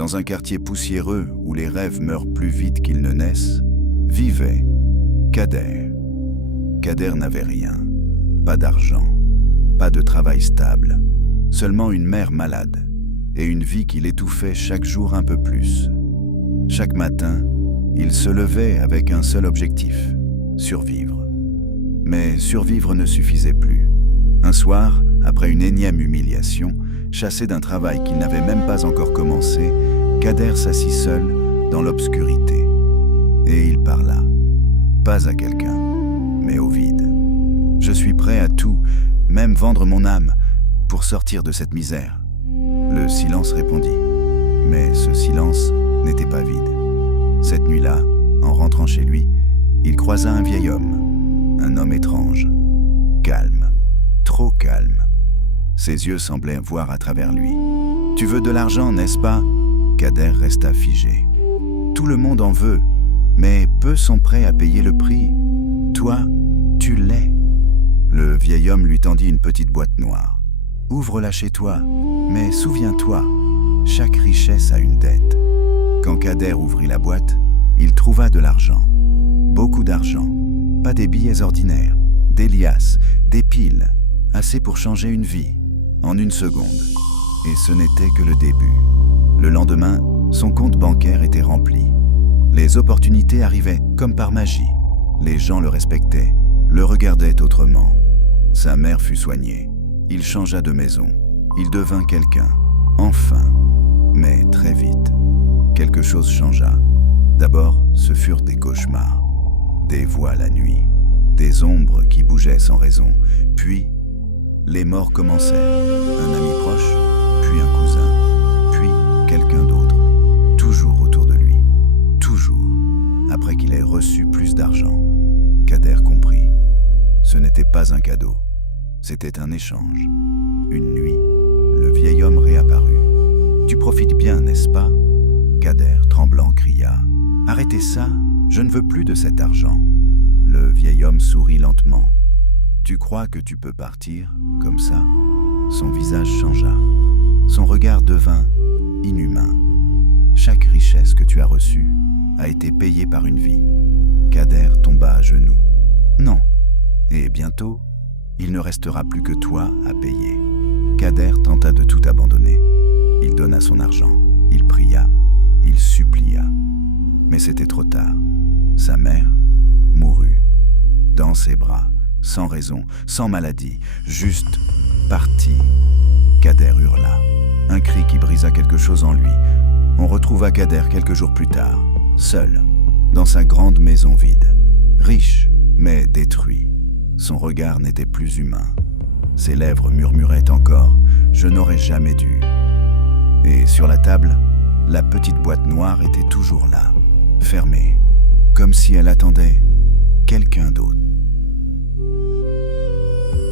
Dans un quartier poussiéreux où les rêves meurent plus vite qu'ils ne naissent, vivait Kader. Kader n'avait rien, pas d'argent, pas de travail stable, seulement une mère malade et une vie qui l'étouffait chaque jour un peu plus. Chaque matin, il se levait avec un seul objectif, survivre. Mais survivre ne suffisait plus. Un soir, après une énième humiliation, chassé d'un travail qu'il n'avait même pas encore commencé, Kader s'assit seul dans l'obscurité. Et il parla, pas à quelqu'un, mais au vide. « Je suis prêt à tout, même vendre mon âme, pour sortir de cette misère. » Le silence répondit. Mais ce silence n'était pas vide. Cette nuit-là, en rentrant chez lui, il croisa un vieil homme, un homme étrange, calme, trop calme. Ses yeux semblaient voir à travers lui. « Tu veux de l'argent, n'est-ce pas ?» Kader resta figé. « Tout le monde en veut, mais peu sont prêts à payer le prix. Toi, tu l'es. » Le vieil homme lui tendit une petite boîte noire. « Ouvre-la chez toi, mais souviens-toi, chaque richesse a une dette. » Quand Kader ouvrit la boîte, il trouva de l'argent. Beaucoup d'argent. Pas des billets ordinaires, des liasses, des piles, assez pour changer une vie, en une seconde. Et ce n'était que le début. Le lendemain, son compte bancaire était rempli. Les opportunités arrivaient comme par magie. Les gens le respectaient, le regardaient autrement. Sa mère fut soignée. Il changea de maison. Il devint quelqu'un. Enfin. Mais très vite. Quelque chose changea. D'abord, ce furent des cauchemars. Des voix la nuit. Des ombres qui bougeaient sans raison. Puis, les morts commencèrent. Un ami proche, puis un cousin, puis quelqu'un d'autre. Toujours autour de lui. Toujours. Après qu'il ait reçu plus d'argent. Kader comprit. Ce n'était pas un cadeau. C'était un échange. Une nuit, le vieil homme réapparut. « Tu profites bien, n'est-ce pas ?» Kader, tremblant, cria. « Arrêtez ça, je ne veux plus de cet argent. » Le vieil homme sourit lentement. « Tu crois que tu peux partir, comme ça ?» Son visage changea. Son regard devint inhumain. « Chaque richesse que tu as reçue a été payée par une vie. » Kader tomba à genoux. « Non. Et bientôt, il ne restera plus que toi à payer. » Kader tenta de tout abandonner. Il donna son argent, il pria, il supplia. Mais c'était trop tard. Sa mère mourut, dans ses bras, sans raison, sans maladie, juste partie. Kader hurla, un cri qui brisa quelque chose en lui. On retrouva Kader quelques jours plus tard, seul, dans sa grande maison vide, riche, mais détruit. Son regard n'était plus humain. Ses lèvres murmuraient encore « Je n'aurais jamais dû ». Et sur la table, la petite boîte noire était toujours là, fermée, comme si elle attendait quelqu'un d'autre.